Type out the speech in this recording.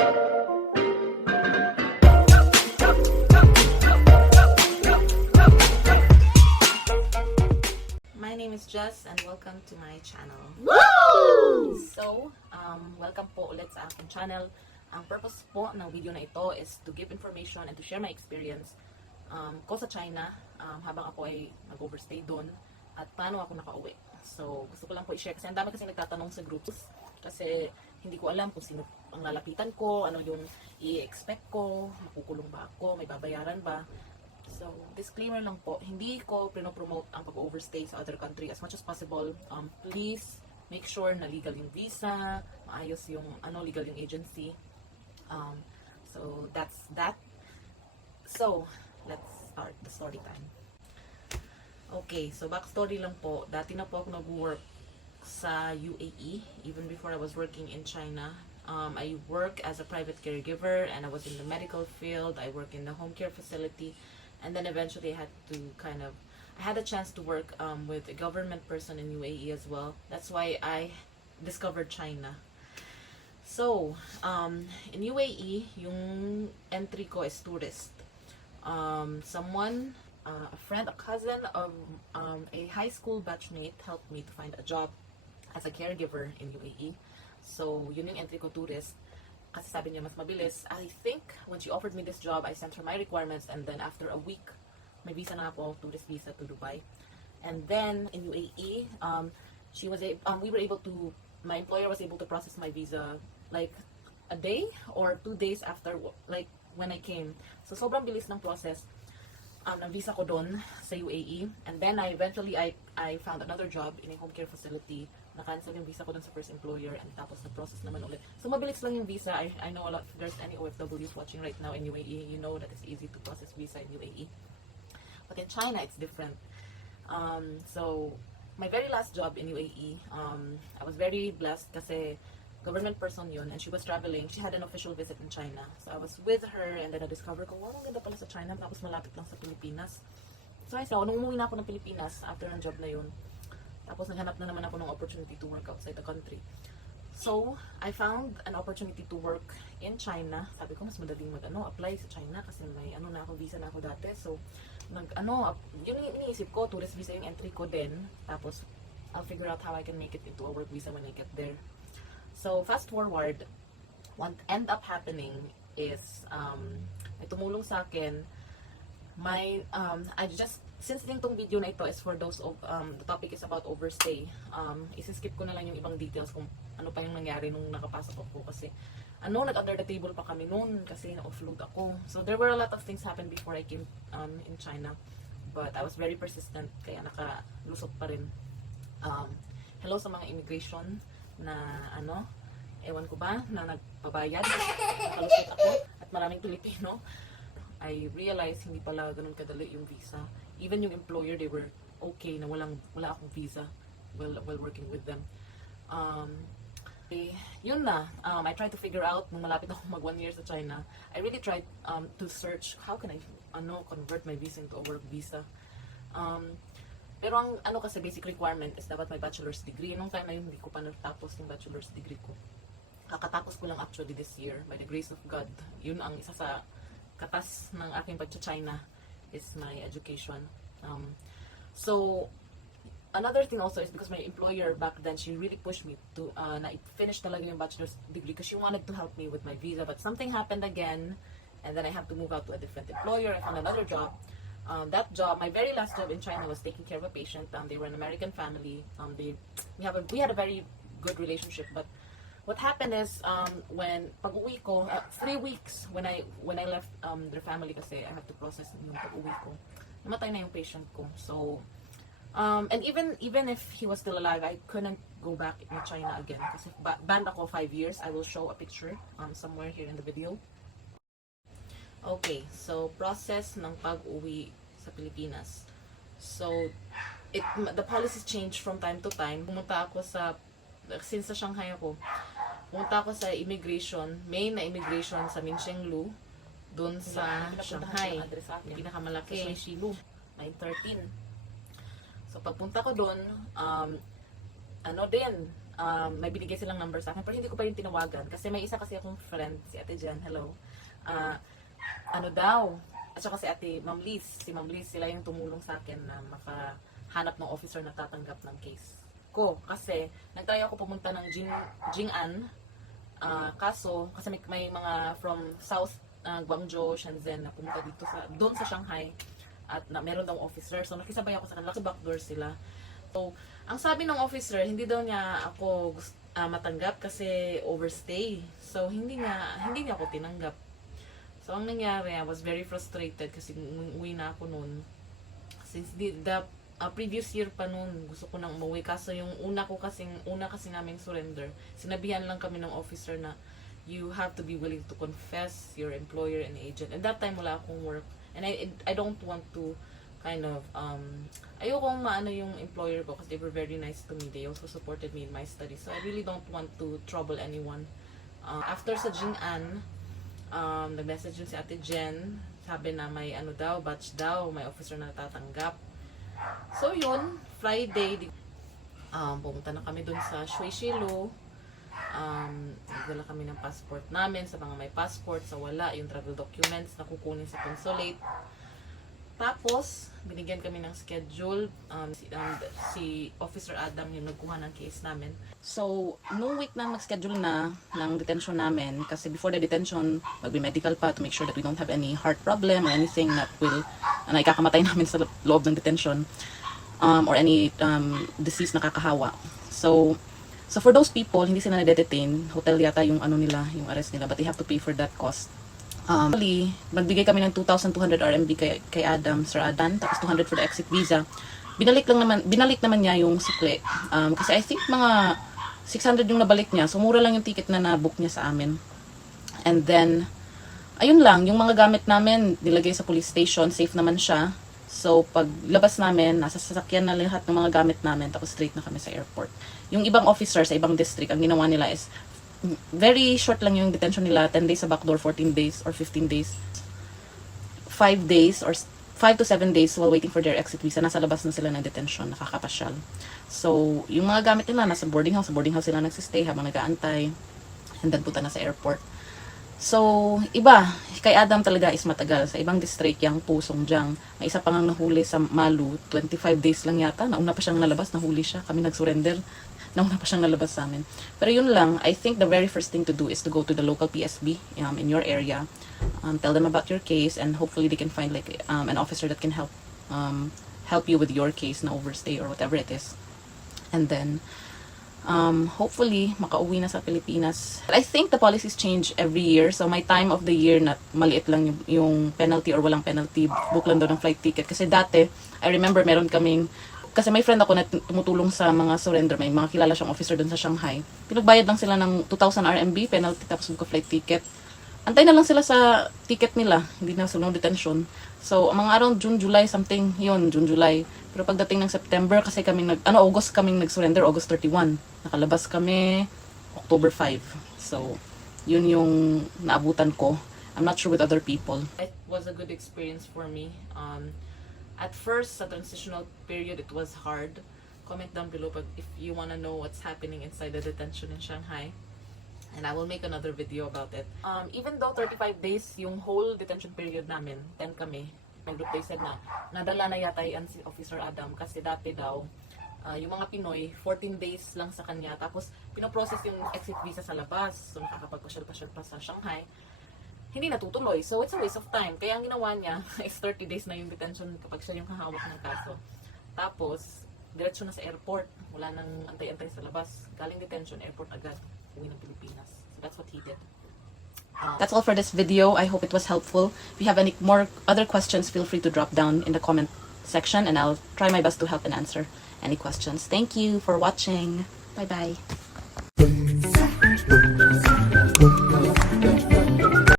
My name is Jess and welcome to my channel. Woo! So, welcome po ulit sa aking channel. Ang purpose po ng video na ito is to give information and to share my experience ko sa China habang ako ay nag-overstay doon at paano ako nakauwi. So, gusto ko lang po i-share kasi ang dami kasi nagtatanong sa groups kasi hindi ko alam kung sino ang lalapitan ko, ano yung i-expect ko, makukulong ba ako, may babayaran ba. So, disclaimer lang po, hindi ko pinopromote ang pag-overstay sa other country as much as possible. Please make sure na legal yung visa, maayos yung legal yung agency. So, that's that. So, let's start the story time. Okay, so backstory lang po. Dati na po ako nag-work sa UAE, even before I was working in China. I work as a private caregiver and I was in the medical field. I work in the home care facility. And then eventually I had a chance to work with a government person in UAE as well. That's why I discovered China. So, in UAE, yung entry ko is tourist. A friend, a cousin of a high school batchmate helped me to find a job as a caregiver in UAE. So, yun yung entry ko, tourist. Kasi sabi niya mas mabilis. I think when she offered me this job, I sent her my requirements and then after a week, may visa na ako, tourist visa to Dubai. And then in UAE, my employer was able to process my visa like a day or 2 days after like when I came. So sobrang bilis ng process ng visa ko doon sa UAE. And then I found another job in a home care facility. Na-cancel yung visa ko dun sa first employer and tapos na-process naman ulit. So, mabilis lang yung visa. I know a lot, if there's any OFWs watching right now in UAE, you know that it's easy to process visa in UAE. But in China, it's different. So, my very last job in UAE, I was very blessed kasi government person yun and she was traveling. She had an official visit in China. So, I was with her and then I-discover ko, wow, ang ganda pala sa China tapos malapit lang sa Pilipinas. So, nung umuwi na ako ng Pilipinas after ng job na yun, tapos naghanap na naman ako ng opportunity to work outside the country. So, I found an opportunity to work in China. Sabi ko, mas madaling apply sa China kasi may na ako, visa na ako dati. So, yun yung iniisip ko, tourist visa yung entry ko din. Tapos, I'll figure out how I can make it into a work visa when I get there. So, fast forward, what end up happening is, may tumulong sa akin, since din tong video na ito is for those of, the topic is about overstay, isi-skip ko na lang yung ibang details kung ano pa yung nangyari nung nakapasok ako kasi nag-under the table pa kami noon kasi na-offload ako. So there were a lot of things happened before I came in China, but I was very persistent kaya nakalusot pa rin. Hello sa mga immigration na ewan ko ba, na nagpabayad, nakalusot ako at maraming Pilipino. I realized hindi pala ganun kadali yung visa. Even yung employer, they were okay na wala akong visa while working with them. Yun na. I tried to figure out, nung malapit ako mag 1 year sa China, I really tried to search how can I convert my visa into a work visa. Pero ang kasi basic requirement is dapat may bachelor's degree. Nung time na yun, hindi ko pa natapos yung bachelor's degree ko. Kakatapos ko lang actually this year, by the grace of God. Yun ang isa sa katas ng aking pag-China is my education. So, another thing also is because my employer back then, she really pushed me to finish talaga yung bachelor's degree because she wanted to help me with my visa. But something happened again, and then I have to move out to a different employer. I found another job. That job, my very last job in China was taking care of a patient. They were an American family. We had a very good relationship, but what happened is when pag-uwi ko, 3 weeks when I left their family kasi I have to process yung pag-uwi ko. Namatay na yung patient ko. So and even if he was still alive, I couldn't go back in China again kasi banned ako 5 years. I will show a picture somewhere here in the video. Okay, so process ng pag-uwi sa Pilipinas. So the policies change from time to time. Pumunta ako since sa Shanghai ako, pumunta ako sa main na immigration sa Minshenglu, doon sa Shanghai, yung pinakamalaki, Shilu, 913. So pagpunta ko doon, may binigay silang number sa akin, pero hindi ko pa yung tinawagan. Kasi may isa kasi akong friend, si Ate Jen, hello. Ano daw, at saka si Ate Ma'am Liz, si Ma'am Liz, sila yung tumulong sa akin na makahanap ng officer na tatanggap ng case ko. Kasi, nagtry ako pumunta ng Jing'an, kaso, kasi may mga from South, Guangzhou, Shenzhen, na pumunta dito doon sa Shanghai, at meron daw officer. So, nakisabay ako sa kanila, kasi backdoor sila. So, ang sabi ng officer, hindi daw niya ako matanggap kasi overstay. So, hindi niya ako tinanggap. So, ang nangyari, I was very frustrated kasi uwi na ako noon. Since the previous year pa noon, gusto ko nang umuwi. Kaso yung una kasi naming surrender, sinabihan lang kami ng officer na you have to be willing to confess your employer and agent. And that time, wala akong work. And I don't want to kind of, ayokong maano yung employer ko kasi they were very nice to me. They also supported me in my studies. So, I really don't want to trouble anyone. After sa Jing'an, nag-message yun si Ate Jen. Sabi na may batch daw, may officer na tatanggap. So, yun, Friday, pumunta na kami dun sa Shueishilu. Nagdala kami ng passport namin sa mga may passport. Sa wala, yung travel documents na kukunin sa consulate. Tapos, binigyan kami ng schedule. Si Officer Adam yung nagkuha ng case namin. So, nung week na nag-schedule na ng detention namin, kasi before the detention, magbe-medical pa to make sure that we don't have any heart problem or anything that will, na ikakamatay namin sa loob ng detention, or any disease na kakahawa. So for those people, hindi sila na-detain. Hotel yata yung yung arrest nila, but they have to pay for that cost. Magbigay kami ng 2,200 RMB kay Adam, Sir Adam, tapos 200 for the exit visa. Binalik naman niya yung sukle. Kasi I think mga 600 yung nabalik niya. So, mura lang yung ticket na na-book niya sa amin. And then, ayun lang, yung mga gamit namin, nilagay sa police station, safe naman siya. So, pag labas namin, nasa sasakyan na lahat ng mga gamit namin, tapos straight na kami sa airport. Yung ibang officer sa ibang district, ang ginawa nila is, very short lang yung detention nila, 10 days sa backdoor, 14 days or 15 days. 5 days or 5 to 7 days while waiting for their exit visa, nasa labas na sila ng detention, nakakapasyal. So, yung mga gamit nila, nasa boarding house sila nagsistay habang nag-aantay, and then punta na sa airport. So, iba, kay Adam talaga is matagal. Sa ibang district, yung Pusong Jiang, may isa pang nahuli sa Malu, 25 days lang yata, nauna pa siyang nalabas, nahuli siya, kami nag-surrender, nauna pa siyang nalabas sa amin. Pero yun lang, I think the very first thing to do is to go to the local PSB in your area, tell them about your case, and hopefully they can find like an officer that can help you with your case na overstay or whatever it is. And then, hopefully, makauwi na sa Pilipinas. I think the policies change every year. So, may time of the year na maliit lang yung penalty or walang penalty. Book lang daw ng flight ticket. Kasi dati, I remember meron kaming, kasi may friend ako na tumutulong sa mga surrender. May mga kilala siyang officer doon sa Shanghai. Pinagbayad lang sila ng 2,000 RMB penalty tapos book flight ticket. Antay na lang sila sa ticket nila. Hindi na sila detention. So, mga around June, July, something yun, June, July. Pero pagdating ng September, kasi August kaming nag-surrender, August 31. Nakalabas kami, October 5. So, yun yung naabutan ko. I'm not sure with other people. It was a good experience for me. At first, sa transitional period, it was hard. Comment down below if you wanna know what's happening inside the detention in Shanghai. And I will make another video about it. Even though 35 days yung whole detention period namin, 10 kami, may group they said na nadala na yata yan si Officer Adam kasi dati daw, yung mga Pinoy, 14 days lang sa kanya. Tapos, pinoprocess yung exit visa sa labas. So, nakakapagpasyal-pasyal pa sa Shanghai. Hindi natutuloy. So, it's a waste of time. Kaya ang ginawa niya is 30 days na yung detention kapag siya yung hahawak ng kaso. Tapos, diretso na sa airport. Wala nang antay-antay sa labas. Galing detention, airport agad. Uwi ng Pilipinas. So, that's what he did. That's all for this video. I hope it was helpful. If you have any more other questions, feel free to drop down in the comment section and I'll try my best to help and answer any questions. Thank you for watching. Bye-bye.